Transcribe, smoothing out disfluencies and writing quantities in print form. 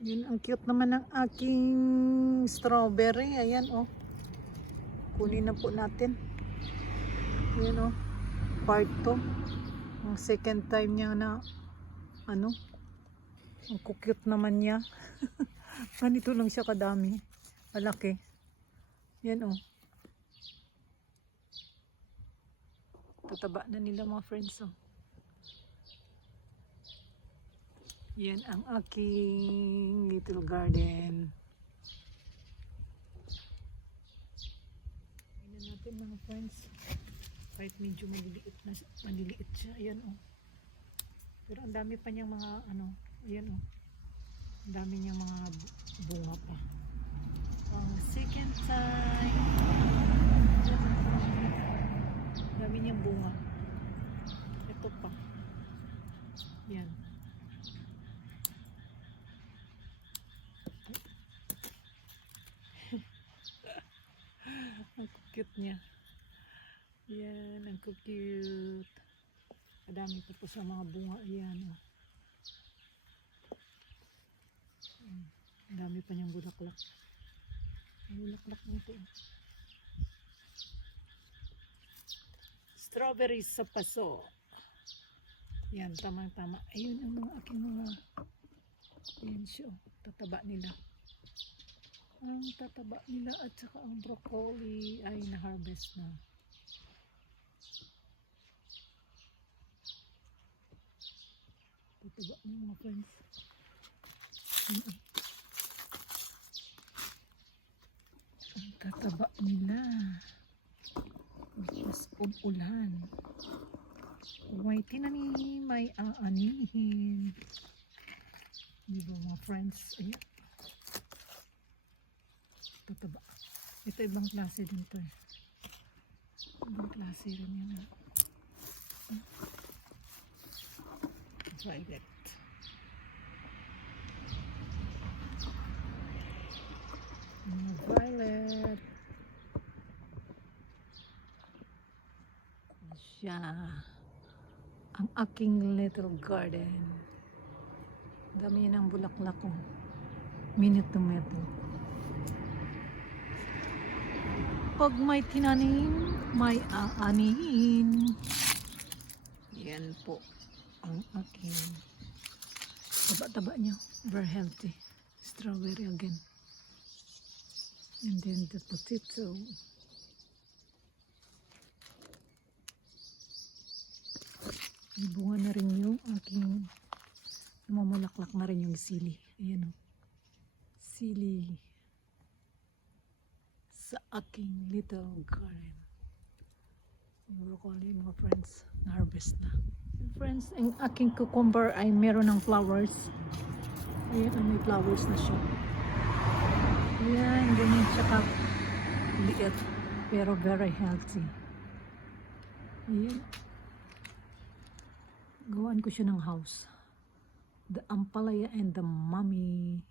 Yun, ang cute naman ng aking strawberry. Ayan, oh. Kunin na po natin. Ayan, oh. Part 2. Ang second time niya na, ano, ang cute naman niya. Ganito lang siya kadami. Malaki. Ayan, oh. Tataba na nila mga friends, oh. Yan ang aking little garden. Tingnan natin mga friends. Kahit medyo maliliit siya. Ayan, oh. Pero ang dami pa niyang mga ano, ayan, oh. Ang dami niyang mga bunga pa. Ang second time. Ang dami niyang bunga. Ito pa. Yan. Ang cute niya. Yan, ang cute. Kadami pa po sa mga bunga. Ayan, oh. Ang dami pa niyang bulaklak. Ang bulaklak nito. Strawberries sa paso. Yan, tamang-tama. Ayun ang mga aking mga, ayan siya, tataba nila. Ang tataba nila at saka ang broccoli ay na-harvest na. Tataba niya mga friends. Ang tataba nila. Because of ulan. May tinani, may aanihin. Diba mga friends? Ayan. Tataba. Ito ibang klase din to eh. Ibang klase rin yan. Violet. Violet. Siya. Ang aking little garden. Dami ng bulaklak ko. Mini tomato. Pag may tinanim, may aanihin. Yan po ang aking taba-taba niya. Very healthy. Strawberry again. And then the potato. Bunga na rin yung aking namamulaklak na rin yung sili. Ayan o. Sili sa aking little garden. Yung broccoli mga friends, na-harvest na. And friends, ang aking cucumber ay meron ng flowers. Ayan, may flowers na siya. Ayan, ganyan siya ka-liit. Pero very healthy. Ayan. Gawaan ko siya ng house. The ampalaya and the mummy.